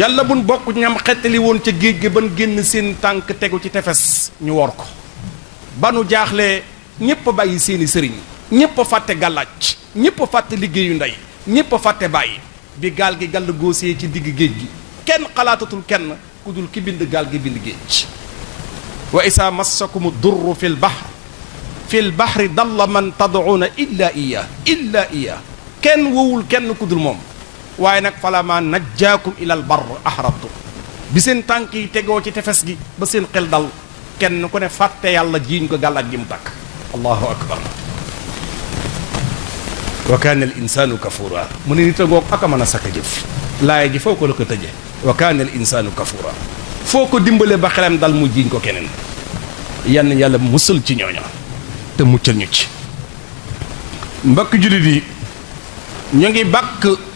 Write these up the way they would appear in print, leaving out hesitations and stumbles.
yàlla buñ bokk ñam xettali woon ca géej gi ban génn seen tànk tegu ci tefes ñu wor ko ba nu jaaxlee ñépp a bàyyi seeni sëriñ ñépp a fàtte gàllaaj ñépp a fàtte liggéeyu ndey ñépp a fàtte bàyyi bi gaal gi gàll góosee ci digg géej gi kenn xalaatatul kenn ku dul ki bind gaal gi bind géej wa isa massakum durru fi lbahri dalla man tad'una illa iya kenn wowul kenn ku dul moom waaye nag falama najjaakum ilal barr ahrabtum bi seen tànk yi tegoo ci tefes gi ba seen xel dal kenn ku ne fàtte yàlla jiiñ ko gàllaaj gi mu tàkk allahu akbar wa kaana al insanu kafura mu ne nit a ngoog aka mën a sakk jëf laaya ji foo ko la ko tëje wa kaana al insanu kafura foo ko dimbale ba xelam dal mu jiiñ ko keneen yann yàlla musal ci ñooña te muccal ñu ci mbokk jullit yi ñu ngi bàkk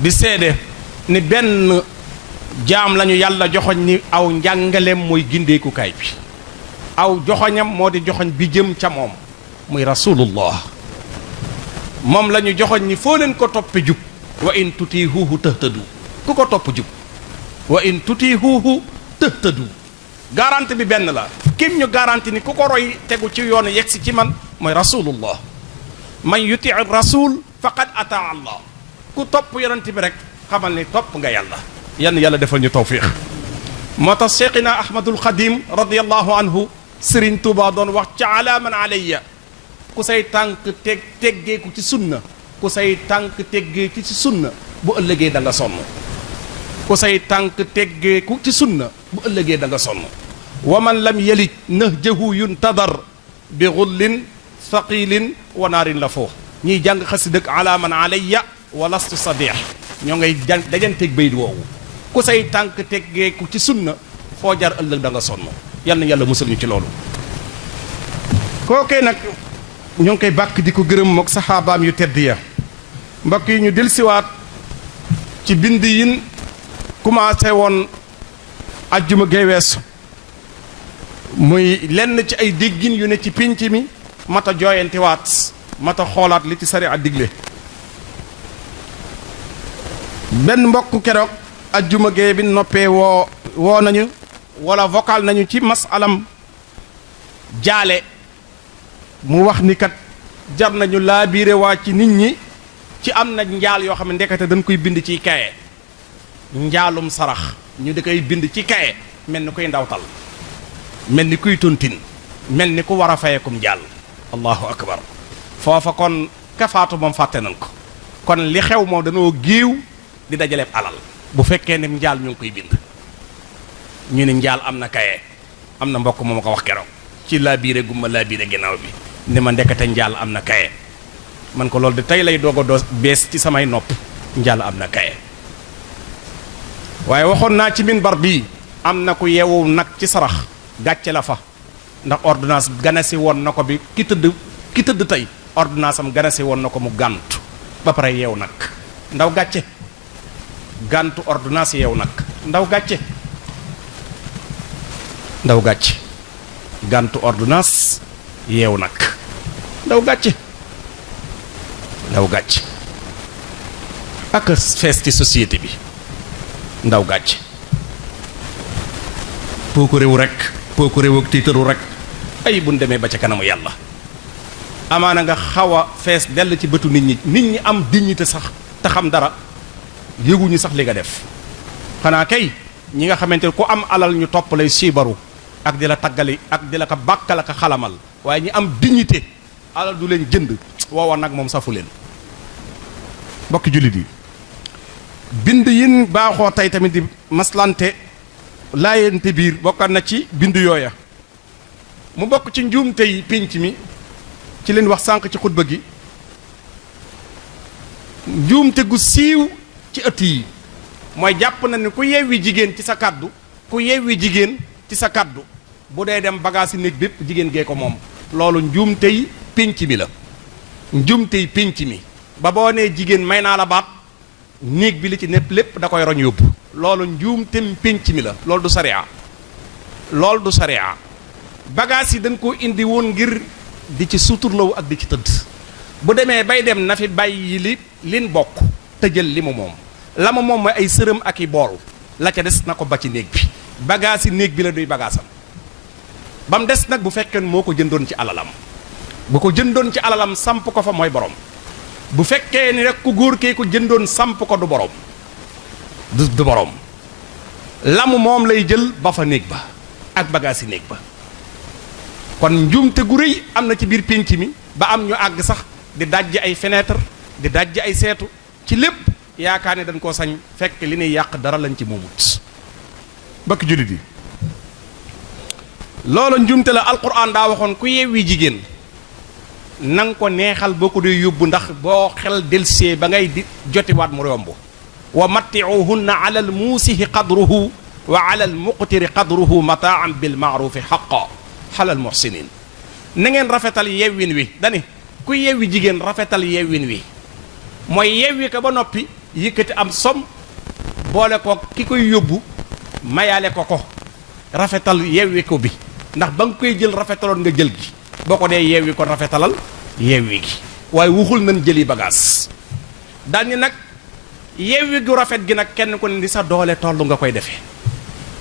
di seede ni benn jaam lañu yàlla joxoñ ni aw njàngaleem mooy gindeekukaay bi aw joxoñam moo di joxoñ bi jëm ca moom muy rasulullah moom la ñu joxoñ ni foo leen ko toppe jub wa in tutiihuuhu tëhtadu ku ko topp jub wa in tutiihuuhu tëhtadu garanti bi benn la kim ñu garanti ni ku ko roy tegu ci yoon yegsi ci man mooy rasulullah man yutii rasul faqad ataa allah ku topp yonent bi rek xamal ni topp nga yàlla yann yàlla defal ñu tawfiq moo tax cheikhina ahmadul xadim radiallahu anhu Sëriñ Tuuba doon wax ca ala man alayya ku say tànk teggeeku ci sunna ku say tànk teggeeku ci sunna bu ëllëgee da nga sonn ku say tànk teggeeku ci sunna bu ëllëgee da nga sonn wa man lam yalij nahjahu yuntadar bi gullin thaqilin wa naarin la foo ñiy jàng xasi dëkk ala man alayya wa lastu sadih ñoo ngay dajanteeg bayit woowu ku say tànk teggeeku ci sunna foo jar ëllëg da nga sonn yal na yàlla musal ñu ci loolu kookee nag ñoo ngi koy bàkk di ko gërëm mook saxaabaam yu tedd ya mbokk yi ñu delsiwaat ci bind yin commencé woon ajjuma gay weesu muy lenn ci ay déggin yu ne ci pénc mi mata jooyantiwaat mata xoolaat li ci sari a digle benn mbokk keroog ajjuma gay bi noppee woo nañu wala vocal nañu ci masalam jaale mu wax ni kat jar nañu laa biire waa ci nit ñi ci am na njaal yoo xam ne ndekete dañ koy bind ci kaye njaalum sarax ñu di koy bind ci kaye mel ni kuy ndawtal mel ni kuy tontin mel ni ku war a fayekum njaal allahu akbar foofa kon kafaatu moom fàtte nañ ko kon li xew moom dañoo géew di dajaleeb alal bu fekkee ne njaal ñu ngi koy bind ñu ne njaal am na kaye am na mbokk moom ko wax keroog ci laa biire gumma laa biire ginnaaw bi ni ma ndekete njaal am na kaye man ko loolu de tey lay doog a doo bees ci samay nopp njaal am na kaye waaye waxoon naa ci minbar bii am na ku yeewu nag ci sarax gàcce la fa ndax ordonnance ganasi woon na ko bi ki tëdd tey ordonnance am ganasi woon na ko mu gàntu ba pare yeew nag ndaw gàcce gàntu ordonnance yeew nag ndaw gàcce ndaw gàcce gàntu ordonnance yeew nag ndaw gàcce ndaw gàcce ak fees ci société bi ndaw gàcce poo ko réew rek poo ko réew ak tiitaru rek ay buñ demee ba ca kanamu yàlla amaana nga xaw a fees dell ci bëtu nit ñi am dignité sax te xam dara yëguñu sax li nga def xanaa kay ñi nga xamante ne ku am alal ñu topp lay siibaru ak di la taggali ak di la ko bàkkal ak xalamal waaye ñi am dignité alal du leen jënd woowa nag moom safu leen bokki jullit yi bind yin baaxoo tey tamit di maslante laayante biir bokkat na ci bind yooya mu bokk ci njuumte yi pénc mi ci leen wax sànq ci xutba gi njuumte gu siiw ci ëtt yi mooy jàpp na ni ku yewwi jigéen ci sa kaddu ku yewwi jigéen ci sa kaddu bu dee dem bagage yi néeg bépp jigéen gee ko moom loolu njuumte yi pénc mi la njuumte yi pénc mi ba boo nee jigéen may naa la baat néeg bi li ci nepp lépp da koy roñ yóbbu loolu njuumtem pénc mi la loolu du sariya loolu du sariya bagage yi dañ koo indi woon ngir di ci suturlawu ak di ci tëdd bu demee bay dem na fi bàyyi lin bokk te jël li mu moom la ma moom mooy ay sërëm ak i bool la ca des na ko ba ci néeg bi bagage yi néeg bi la duy bagaasam ba mu des nag bu fekkee moo ko jëndoon ci alalam bu ko jëndoon ci alalam samp ko fa mooy borom bu fekkee ni rek ku góor kee ko jëndoon samp ko du borom du borom lamu moom lay jël ba fa néeg ba ak bagage yi néeg ba kon njuumte gu rëy am na ci biir pénc mi ba am ñu àgg sax di dajji ay fenêtre di dajji ay seetu ci lépp yaakaar ne dañ koo sañ fekk li ñuy yàq dara lañ ci moomut bakk jullit yi loolu njuumte la alquran daa waxoon ku yewwi jigéen nang ko neexal boo ko dee yóbbu ndax boo xel delsee ba ngay di jotiwaat mu yomb wa matti'uhunna ala al muusihi qadruhu wa ala al muqtiri qadruhu mataan bil maarufi xaqa xalal muhsinin na ngeen rafetal yewwin wi dani ku yewwi jigéen rafetal yewwin wi mooy yewwi ko ba noppi yëkkati am som boole ko ki koy yóbbu mayaale ko ko rafetal yewwi ko bi ndax ba nga koy jël rafetaloon nga jël gi boo ko dee yewwi kon rafetalal yewwi gi waaye waxul nañ jëli bagage daal ni nag yewwi gu rafet gi nag kenn ku ne di sa doole tollu nga koy defee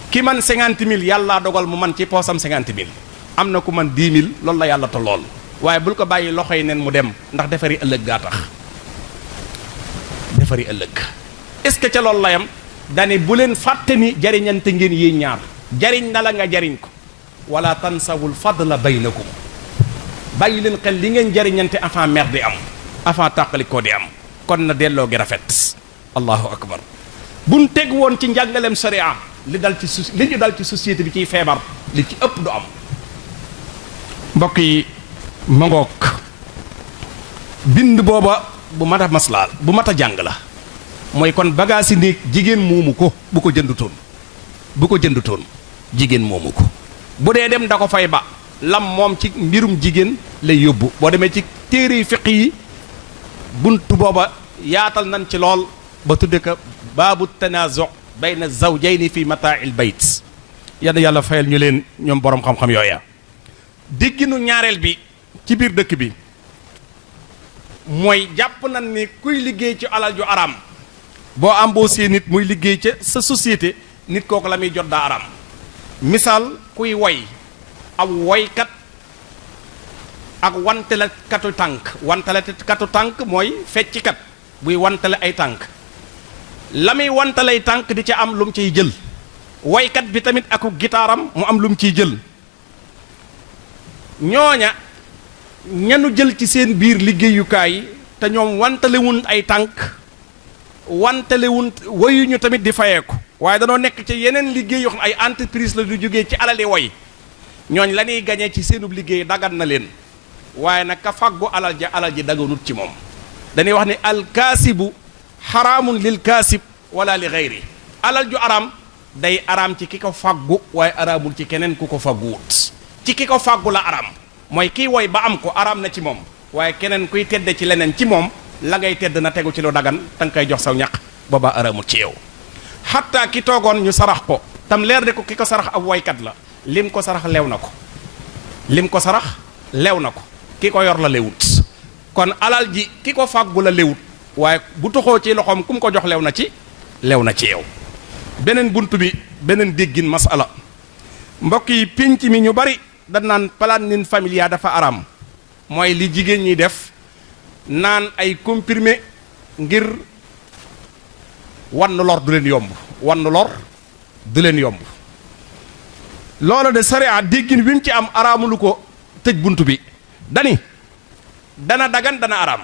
ki man 50 000 yàlla dogal mu man ci poosam 50 000 am na ku man 10 000 loolu la yàlla tollool waaye bul ko bàyyi loxo yi nen mu dem ndax defari ëllëg gaa tax defari ëllëg est-ce que ca loolu la yam dane bu leen fàtte ni jariñante ngeen yéen ñaar jariñ na la nga jariñ ko wala tansawul fadla baynakum bàyyi leen xel li ngeen jariñante avant mer di am avant tàqali koo di am kon na delloo gi rafet allahu akbar buñ teg woon ci njàngaleem sharia li ñu dal ci société bi ciy feebar li ci ëpp du am mbokk yi ma ngoog bind booba bu mat a maslaal bu mat a jàng la mooy kon bagage yi néeg jigéen moomu ko bu ko jëndutoon jigéen moomu ko bu dee dem da ko fay ba lam moom ci mbirum jigéen lay yóbbu boo demee ci téere fiq yi buntu booba yaatal nañ ci lool ba tudde ko baabu tanaazu bayna zawjayni fi mataa'il bayt yàlla fayal ñu leen ñoom boroom xam-xam yooya dégginu ñaareel bi ci biir dëkk bi mooy jàpp nañ ni kuy liggéey ci alal ju araam boo embauché nit muy liggéey ca sa société nit kooku la muy jot daa araam misaal kuy woy ab woykat ak wantale katu tànk mooy fecckat buy wantale ay tànk la muy wantalay tànk di ca am lu mu ciy jël woykat bi tamit aku gitaaram mu am lu mu ciy jël ñooña ñanu jël ci seen biir liggéeyukaay te ñoom wantalewun ay tànk wantalewun woyuñu tamit di fayeeku waaye danoo nekk ci yeneen liggéey yoo xam ay entreprise la du jógee ci alali woy ñooñ la ñuy gañee ci seenub liggéey dagan na leen waaye nag ka fàggu alal ji daganut ci moom dañuy wax ni alkaasibu xaraamun lil kaasib wala li xayri alal ju araam day araam ci ki ko fàggu waaye araamul ci keneen ku ko fàgguwut ci ki ko fàggu la araam mooy kii woy ba am ko araam na ci moom waaye keneen kuy tedde ci leneen ci moom la ngay tedd na tegu ci lu dagan te nga koy jox saw ñaq booba araamul ci yow xatta ki toogoon ñu sarax ko tam leer de ko ki ko sarax ab woykat la lim ko sarax lew na ko ki ko yor la lewut kon alal ji ki ko fàggu la lewut waaye bu toxoo ci loxoom ku mu ko jox lew na ci yow beneen bunt bi beneen déggin masala mbokk yi pénc mi ñu bari dañ naan planning familial dafa araam mooy li jigéen ñi def naan ay comprimé ngir wann lor du leen yomb loolu de sariya déggin bi mu ci am araamulu ko tëj bunt bi dana dagan dana araam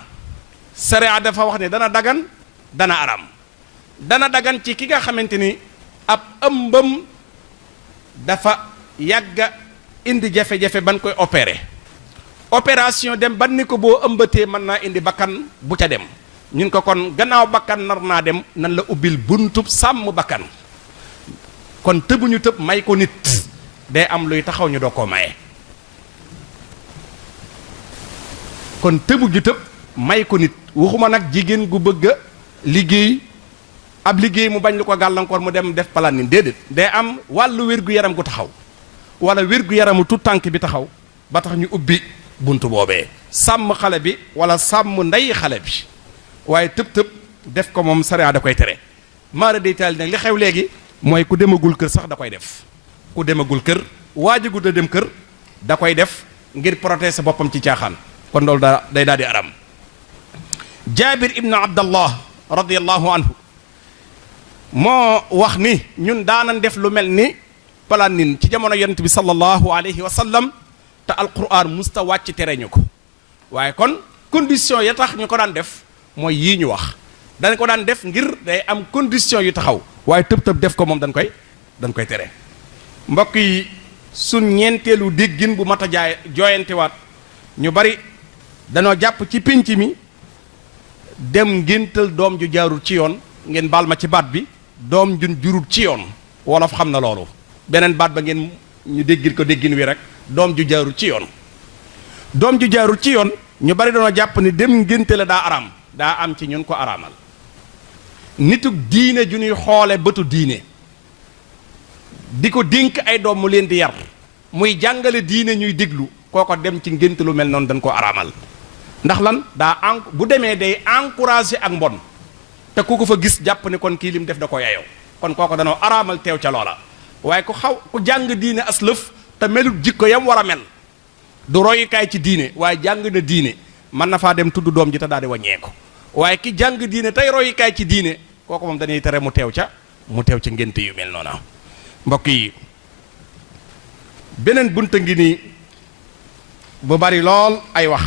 sariya dafa wax ne dana dagan dana dagan ci ki nga xamante ni ab ëmbam dafa yàgga indi jafe-jafe ban koy opération dem ban ni ko boo ëmbatee mën naa indi bakkan bu ca dem ñun ko kon gannaaw bakkan nar naa dem nan la ubbil buntub sàmm bakkan kon tëbuñu tëb may ko nit day am luy taxaw ñu doo koo maye kon tëbuñu tëb may ko nit waxuma nag jigéen gu bëgg a liggéey ab liggéey mu bañ lu ko gàllankoor mu dem def planning déedéet day am wàllu wér-gu-yaram gu taxaw wala wér-gu-yaramu tout tànk bi taxaw ba tax ñu ubbi buntu boobee sàmm xale bi wala sàmm ndey xale bi waaye tëb-tëb def ko moom sariya da koy tere maara day taal nag li xew léegi mooy ku demagul kër sax da koy def ku demagul kër waajagu da dem kër da koy def ngir protéger boppam ci caaxaan kon loolu day daal di aram Jaabir ibnu Abdallah radiyallahu anhu moo wax ni ñun daanan def lu mel ni planning ci jamono yonent bi sallallahu alayhi wa sallam te alquran musta wàcc tere ñu ko waaye kon condition ya tax ñu ko daan def mooy yii ñu wax dañ ko daan def ngir day am condition yu taxaw waaye tëb def ko moom dañ koy tere mbokk yi suñ ñeenteelu déggin bu mat a jooyantewaat ñu bari danoo jàpp ci pénc mi dem ngéntal doom ju jaarul ci yoon ngeen baal ma ci baat bi doom jun jurul ci yoon wolof xam na loolu beneen baat ba ngeen ñu déggin ko déggin wi rek doom ju jaarul ci yoon doom ju jaarul ci yoon ñu bari danoo jàpp ni dem ngénte la daa araam daa am ci ñun ko araamal nituk diine ju ñuy xoole bëtu diine di ko dénk ay doom mu leen di yar muy jàngale diine ñuy déglu kooko dem ci ngénte lu mel noonu dañ ko araamal ndax lan daa bu demee day encouragé ak mbon te ku ko fa gis jàpp ni kon kii lim def da ko yayoo kon kooko danoo araamal teew ca loola waaye ku jàng diine as lëf te melut jikko yam war a mel du royukaay ci diine waaye jàng na diine mën na faa dem tudd doom ji te daal di wàññeeku waaye ki jàng diine tey royukaay ci diine kooku moom dañuy tere mu teew ca ngénte yu mel noona mbokk yi beneen bunta ngi nii bu bari lool ay wax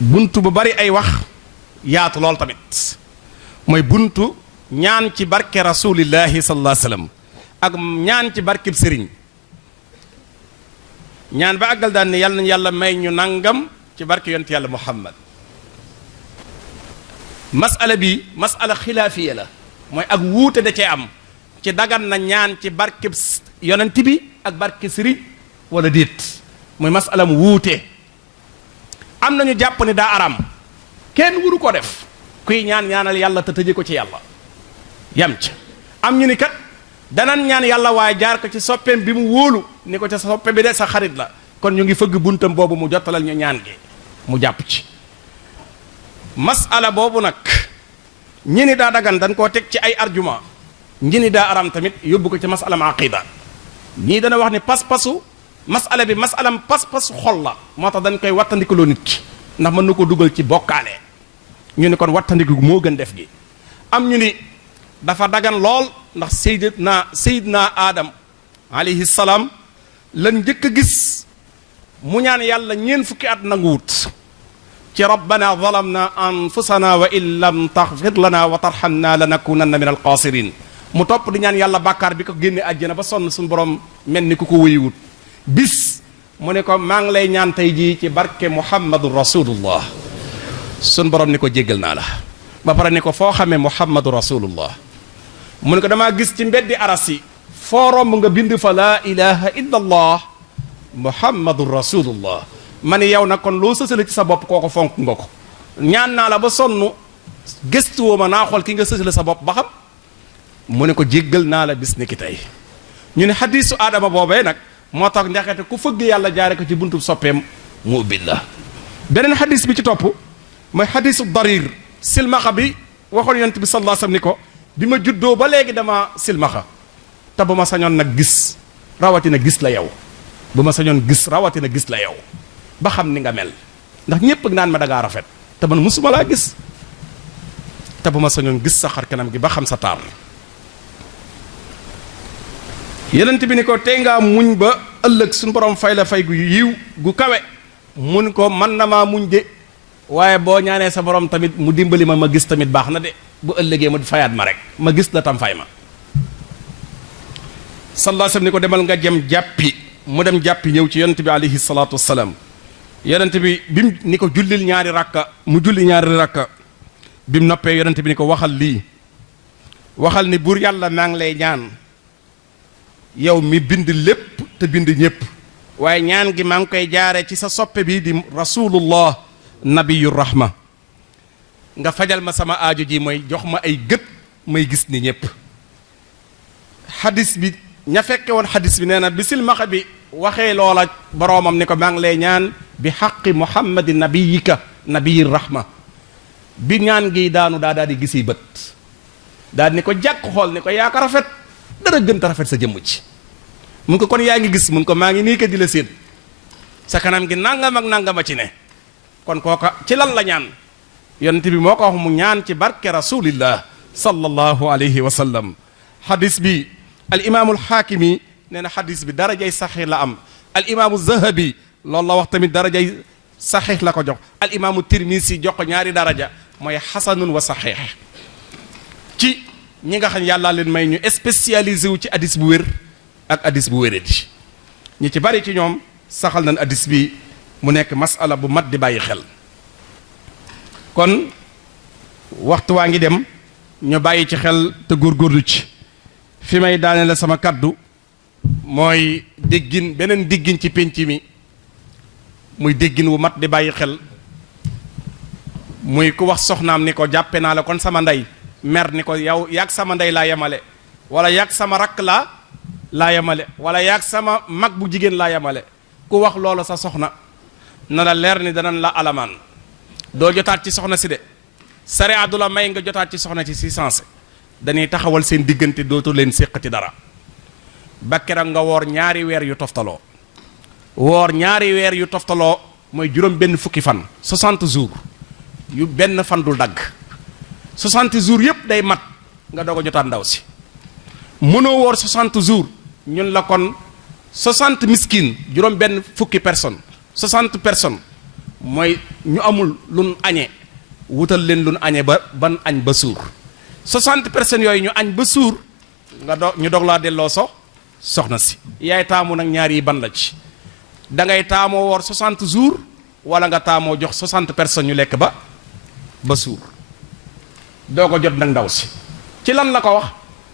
buntu bu bari ay wax yaatu lool tamit mooy buntu ñaan ci barke rasulillahi sallallahu alayhi wasallam ak ñaan ci barkeb sëriñ ñaan ba àggal daan ne yàlla nañu yàlla may ñu nangam ci barke yonent yàlla muhammad masala bi masala xilaafiya la mooy ak wuute da cee am ci dagan na ñaan ci barkeb yonent bi ak barke sëriñ wala déet muy masala mu wuute am nañu jàpp ni daa aram kenn wuru ko def kuy ñaanal yàlla te tëje ko ci yàlla yam ca am ñu ni kat danan ñaan yàlla waaye jaar ko ci soppeem bi mu wóolu ni ko ca soppe bi de sa xarit la kon ñu ngi fëgg buntam boobu mu jottalal ñu ñaan gi mu jàpp ci masala boobu nag ñi ni daa dagan dañ koo teg ci ay argument ñi ni daa aram tamit yóbbu ko ci masalam aqida ñii dana wax ni pas-pasu masala bi masalam pas-pasu xol la moo tax dañ koy wattandikuloo nit ki ndax mën na ko dugal ci bokkaale ñu ni kon wattandiku moo gën def gi am ñu ni dafa dagan lool ndax sayyidna Adam alayhi salaam lan njëkk a gis mu ñaan yàlla ñeen fukki at nanguwut ci rabbana zalamna anfusana wa in lam taghfir lana wa tarhamna lanakunanna min alxaasirin mu topp di ñaan yàlla bàkkaar bi ko génne àjjana ba sonn suñu borom mel ni ku ko wéyiwut bis mu ne ko maa ngi lay ñaan tey jii ci barke muhammadu rasulullah suñu borom ni ko jéggal naa la ba pare ni ko foo xamee muhammadu rasulullah mu ne ko damaa gis ci mbeddi aras yi foo romb nga bind fa laa ilaha illa allah muhammadu rasulullah ma ni yow nag kon loo sësale ci sa bopp kooko fonk nga ko ñaan naa la ba sonn gëstuwoo ma naa xool ki nga sësale sa bopp ba xam mu ne ko jéggal naa la bis ni ki tey ñu ne xadiisu aadama boobee nag moo tax ndexete ku fëgg yàlla jaare ko ci buntu soppeem mu ubbil la beneen xadiis bi ci topp mooy xadiisu darir silmaxa bi waxoon yonent bi sallallahu alayhi wasallam ni ko bi ma juddoo ba léegi dama silmaxa te bu ma sañoon nag gis rawatina gis la yow bu ma sañoon gis rawatina gis la yow ba xam ni nga mel ndax ñépp naan ma dangaa rafet te man musuma laa gis te bu ma sañoon gis sa xar kanam gi ba xam sa taar yenent bi ni ko tey ngaa muñ ba ëllëg suñu borom fay la fay gu yiw gu kawe mun ko man na maa muñ de waaye boo ñaanee sa borom tamit mu dimbali ma gis tamit baax na de bu ëllëgee mu fayaat ma rek ma gis la tam fay ma sallallahu alayhi wasallam ni ko demal nga jëm jàppi mu dem jàppi ñëw ci yonent bi alayhi salaatu wassalaam yonent bi bim ni ko jullil ñaari rakka mu julli ñaari rakka bim noppee yonent bi ni ko waxal lii waxal ni buur yàlla maa ngi lay ñaan yow mi bind lépp te bind ñépp waaye ñaan gi maa ngi koy jaare ci sa soppe bi di rasulullah nabiyu rahma nga fajal ma sama aajo ji mooy jox ma ay gët may gis ni ñépp xadis bi ña fekke woon xadis bi nee na bi silmaxa bi waxee loola boroomam ni ko maa ngi lay ñaan bi xaqi muhammadi nabiyika nabiyi rahma bi ñaan gi daanu daa di gisi bët daal ni ko jàkk xool ni ko yaa ko rafet dara gën ta rafet sa jëmm ci mun ko kon yaa ngi gis mun ko maa ngi nii ko di la séen sa kanam gi nangam ak nangama ci ne kon kooka ci lan la ñaan yonent bi moo ko wax mu ñaan ci barke rasulillah sallallahu alayhi wa sallam hadis bi al imaamul xaakimi nee na hadis bi darajay saxiix la am al imaamu zahabi loolu la wax tamit darajay saxiix la ko jox al imaamu tirmisi jox ko ñaari daraja mooy xasanun wa saxiix ci ñi nga xam yàllaa leen may ñu spécialisé wu ci hadis bu wér ak hadis bu wéradi ñi ci bari ci ñoom saxal nañ hadis bi mu nekk masala bu mat di bàyyi xel kon waxtu waa ngi dem ñu bàyyi ci xel te góorgóorlu ci fi may daane la sama kaddu mooy déggin beneen déggin ci pénc mi muy déggin wu mat di bàyyi xel muy ku wax soxnaam ni ko jàppe naa la kon sama ndey mer ni ko yow yaag sama ndey laa yemale wala yaag sama rakk laa yemale wala yaag sama mag bu jigéen laa yemale ku wax loolu sa soxna na la leer ni danañ la alamaan doo jotaat ci soxna si de sariya du la may nga jotaat ci soxna si sensé dañuy taxawal seen diggante dootu leen séqati dara ba keroog nga woor ñaari weer yu toftaloo woor ñaari weer yu toftaloo mooy juróom benn fukki fan 60 jours yu benn fan dul dagg 60 jours yëpp day mat nga doog a jotaat ndaw si mënoo woor 60 jours ñun la kon 60 miskin juróom benn fukki personne 60 personnes mooy ñu amul luñ añee wutal leen luñ añee ba ban añ ba suur 60 personnes yooyu ñu añ ba suur nga ñu dog laa delloo soxna si yaay taamu nag ñaar yi ban la ci da ngay taamoo woor 60 jours wala nga taamoo jox 60 personnes ñu lekk ba suur doo ko jot nag ndaw si ci lan la ko wax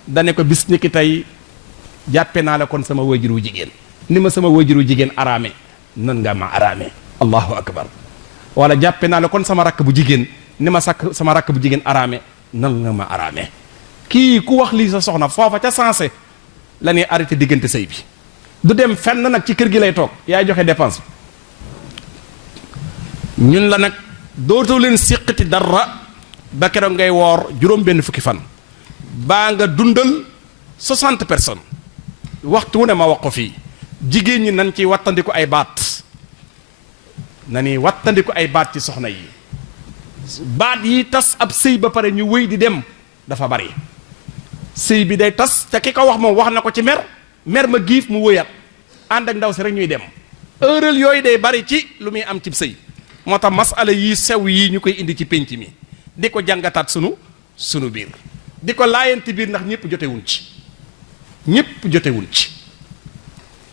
dane ko bis ni ki tey jàppe naa la kon sama wajuru jigéen ni ma sama wajuru jigéen araame nan nga ma araame allahu akbar wala jàppe naa la kon sama rakk bu jigéen ni ma sama rakk bu jigéen araame nan nga ma araame kii ku wax lii sa soxna foofa ca sensé la ñuy arrêté diggante sëy bi du dem fenn nag ci kër gi lay toog yaay joxe dépense ñun la nag dootoo leen siqati dara ba keroog ngay woor juróom benn fukki fan baa nga dundal 60 personnes waxtu wu ne ma wax ko fii jigéen ñi nañ ci wattandiku ay baat na ni wattandiku ay baat ci soxna yi baat yi tas ab sëy ba pare ñu wëy di dem dafa bari sëy bi day tas te ki ko wax moom wax na ko ci mer ma giif mu wëyat ànd ak ndaw si rek ñuy dem heurel yooyu day bari ci lu muy am ci sëy moo tax masala yi sew yii ñu koy indi ci pénc mi di ko jàngataat sunu biir di ko laayanti biir ndax ñëpp jotewuñ ci ñëpp jotewuñ ci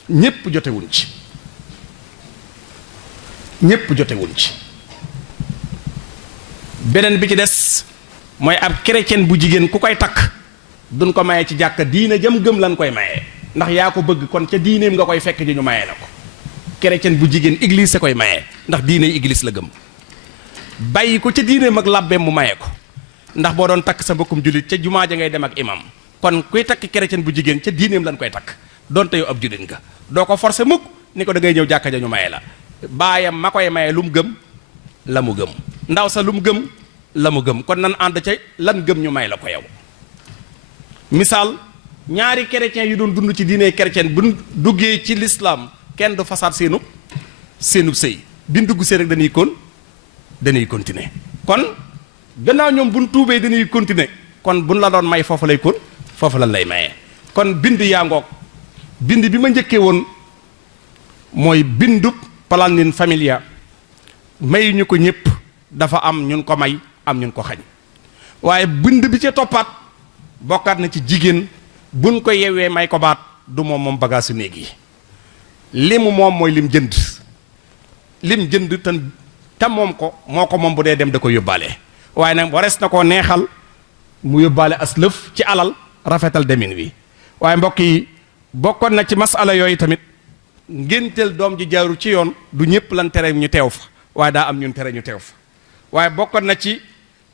ñëpp jotewuñ ci ñëpp jotewuñ ci beneen bi ci des mooy ab chrétien bu jigéen ku koy takk duñ ko maye ci jàkka diine jëm gëm lan koy maye ndax yaa ko bëgg kon ca diineem nga koy fekk ji ñu maye la ko chrétien bu jigéen église sa koy maye ndax diine église la gëm bàyyi ko ca diineem ak labbeem mu maye ko ndax boo doon takk sa mbokkum jullit ca jumaa ja ngay dem ak imam kon kuy takk chrétien bu jigéen ca diineem lan koy takk donte yow ab jullit nga doo ko forcer mukk ni ko da ngay ñëw jàkka ja ñu maye la baayam ma koy maye lu mu gëm la mu gëm ndaw sa lu mu gëm la mu gëm kon nan ànd ca lan gëm ñu may la ko yow misaal ñaari chrétien yu doon dund ci diine chrétien bu duggee ci l'islam kenn du fasaat seenub sëy bi dugg see rek dañuy continuer kon gannaaw ñoom buñ tuubee dañuy continuer kon buñ la doon may foofu lan lay mayee kon bind yaa ngoog bind bi ma njëkkee woon mooy bindub planning familia may ñu ko ñëpp dafa am ñun ko may am ñun ko xañ waaye bind bi ci toppaat bokkaat na ci jigéen buñ ko yewee may ko baat du moom bagaasu néeg yi limu moom mooy lim jënd te moom ko moo ko moom bu dee dem da ko yóbbaale waaye nag warees na koo neexal mu yóbbaale as lëf ci alal rafetal demin wi waaye mbokk yi bokkoon na ci masala yooyu tamit ngénteel doom ji jaaru ci yoon du ñëpp lan tere ñu teew fa waaye daa am ñun tere ñu teew fa waaye bokkoon na ci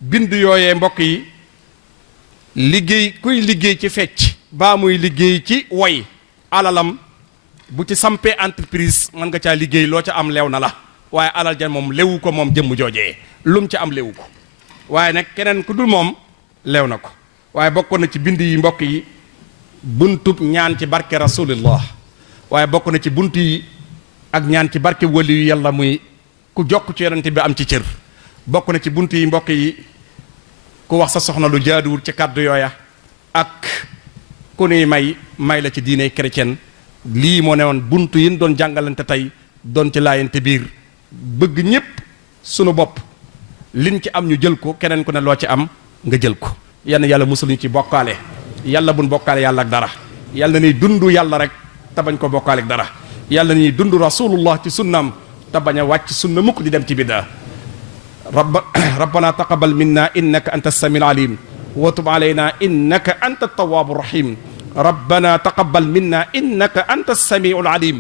bind yooyee mbokk yi kuy liggéey ci fecc baa muy liggéey ci woy alalam bu ci sampee entreprise mën nga caa liggéey loo ca am leew na la waaye alal ja moom lewu ko moom jëmm joojee lum ca am lewu ko waaye nag keneen ku dul moom leew na ko waaye bokkoon na ci bind yi mbokk yi buntub ñaan ci barke rasulillah waaye bokk na ci bunt yi ak ñaan ci barke wali yu yàlla muy ku jokk ci yonente bi am ci cër bokk na ci bunt yi mbokk yi ku wax sa soxna lu jaaduwul ci kàddu yooya ak ku nuy may la ci diine chrétienne lii moo ne woon bunt yi doon jàngalante tey doon ci laayante biir bëgg ñépp sunu bopp liñ ci am ñu jël ko keneen ku ne loo ci am nga jël ko yàlla musul ñu ci bokkaale yàlla buñ bokkaale yàlla ak dara yàlla ni dund yàlla rek te bañ ko bokkaale ak dara yàlla ni dund rasulullah ci sunnaam te bañ a wàcc sunna mukk di dem ci biddaa rabbana taqabbal minna innaka anta as-samiul alim wa tub alayna innaka anta at-tawwabur rahim rabbana taqabbal minna innaka anta as-samiul alim